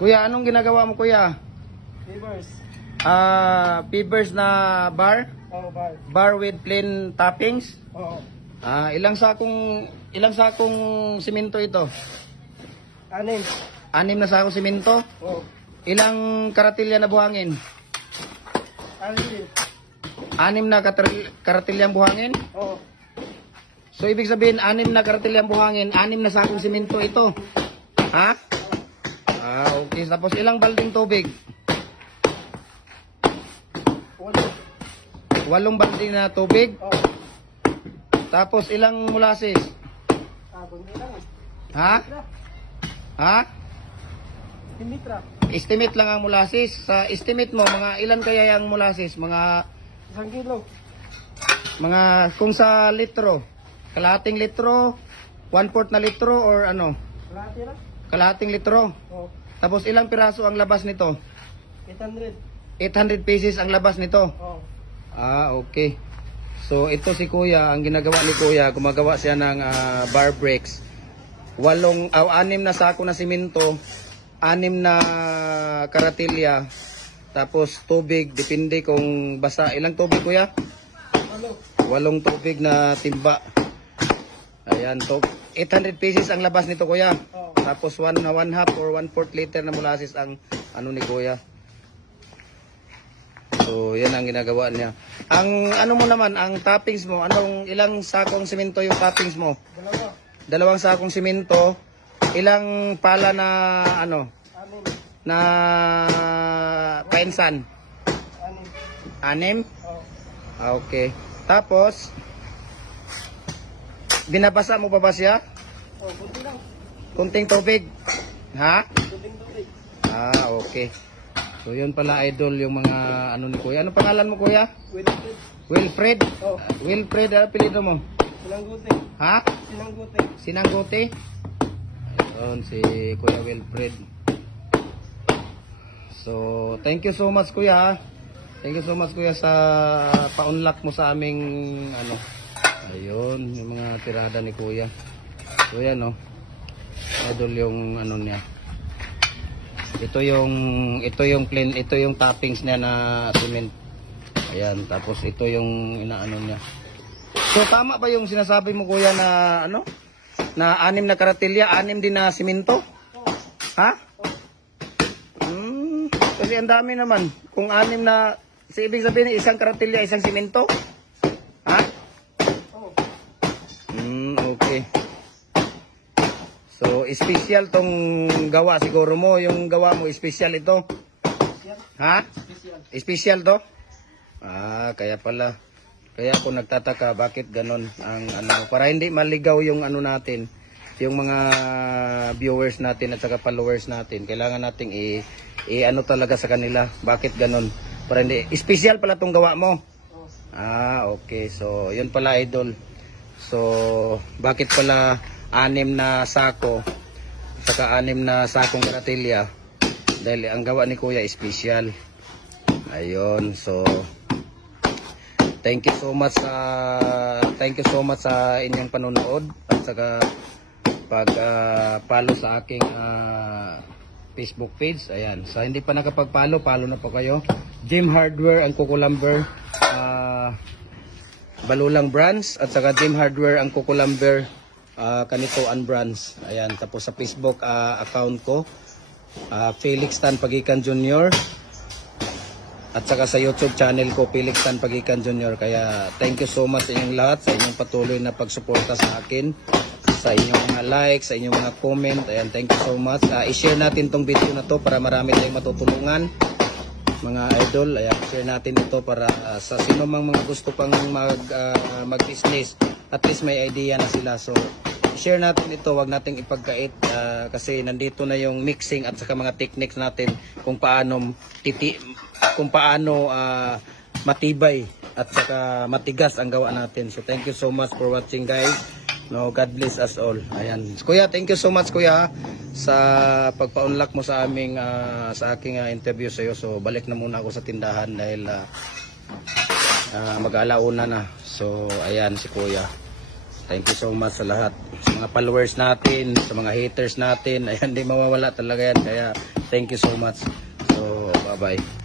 Kuya, anong ginagawa mo, kuya? Flavors. Peppers na bar? Oo, bar. Bar with plain toppings? Oo. Ilang sakong simento ito? 6. 6 na sakong simento? Oo. Ilang karatilya na buhangin? 6. 6 na karatilyang buhangin? Oo. So ibig sabihin 6 na karatilyang buhangin, 6 na sakong simento ito. Ha? Okay. Tapos ilang balding tubig? 8 balding na tubig? Oo. Tapos ilang molasses? Kundi lang. Ha? Ha? Litra. Estimate lang ang molasses. Sa estimate mo, mga ilan kaya yung molasses? Mga 1 kilo. kung sa litro, kalahating litro, 1/4 na litro or ano? Kalahati lang. Kalahating litro. Oo. Tapos ilang piraso ang labas nito? 800. 800 pieces ang labas nito. Oo. Okay. So ito si Kuya, ang ginagawa ni Kuya, gumagawa siya ng bar bricks. 6 na sako na simento, 6 na karatilya, tapos tubig, depende kung basa. Ilang tubig, Kuya? 8 tubig na timba. Ayan, 800 pieces ang labas nito, Kuya. Oo. Tapos 1 half or 1/4 liter na molasses ang ano ni Kuya. So, yan ang ginagawa niya. Ang ano mo naman, ang toppings mo, ilang sakong simento yung toppings mo? 2 sakong simento, ilang pala na na painsan? 6? Oo. Okay. Tapos, binabasa mo pa ba siya? Oo, kunti lang. Kunting tubig? Ha? Kunting tubig. Okay. So, yun pala, idol, yung mga ano ni Kuya. Ano pangalan mo, Kuya? Wilfred. Wilfred? Oo. Wilfred, ano apelyido mo? Sinangguti. Ha? Sinangguti. Sinangguti? Ayun, si Kuya Wilfred. So, thank you so much, Kuya, ha? Thank you so much, Kuya, sa pa-unlock mo sa aming ano. Ayun, yung mga tirada ni Kuya. So, yan, no? Idol yung ano niya. Ito yung plain, ito yung toppings niya na cement. Ayan, tapos ito yung inaano niya. So tama ba yung sinasabi mo, Kuya, na ano? Na 6 na karatilya, 6 din na simento? Ha? Kasi ang dami naman. Kung 6 na, so ibig sabihin isang karatilya, isang simento? Ha? Okay. So, special tong gawa siguro mo. Yung gawa mo, special ito. Ha? Special to? Kaya pala. Kaya ako nagtataka, bakit ganon ang ano. Para hindi maligaw yung ano natin. Yung mga viewers natin at saka followers natin. Kailangan nating ano talaga sa kanila. Bakit ganon? Para hindi. Special pala tong gawa mo. Okay. So, yun pala, idol. So, bakit pala 6 na sako saka 6 na sakong karatilya? Dahil ang gawa ni Kuya special. Ayun, so thank you so much sa inyong panonood at saka pag follow sa aking Facebook page. Ayan, so hindi pa nakapag-follow, follow na po kayo. Jim Hardware ang Kukulamber Balulang Brands at saka Jim Hardware ang Kukulamber Kanituan Brands. Ayan, tapos sa Facebook account ko, Felix Tan Pagikan Jr. At saka sa YouTube channel ko, Felix Tan Pagikan Jr. Kaya thank you so much sa inyong lahat, sa inyong patuloy na pagsuporta sa akin, sa inyong mga likes, sa inyong mga comment. Ayan, thank you so much. I-share natin tong video na to para marami tayong matutulungan, mga idol. Ayan, share natin ito para sa sino mang mga gusto pang mag-business, at least may idea na sila. So share natin ito, wag nating ipagkait kasi nandito na yung mixing at saka mga techniques natin kung paano matibay at saka matigas ang gawa natin. So thank you so much for watching, guys. No, God bless us all. Ayan. Kuya, thank you so much, Kuya, sa pagpa-unlock mo sa aming sa aking interview sa iyo. So balik na muna ako sa tindahan dahil mag-alauna na. So ayan si Kuya. Thank you so much sa lahat. Sa mga followers natin, sa mga haters natin. Ayan, di mawawala talaga yan. Kaya Thank you so much. So, bye-bye.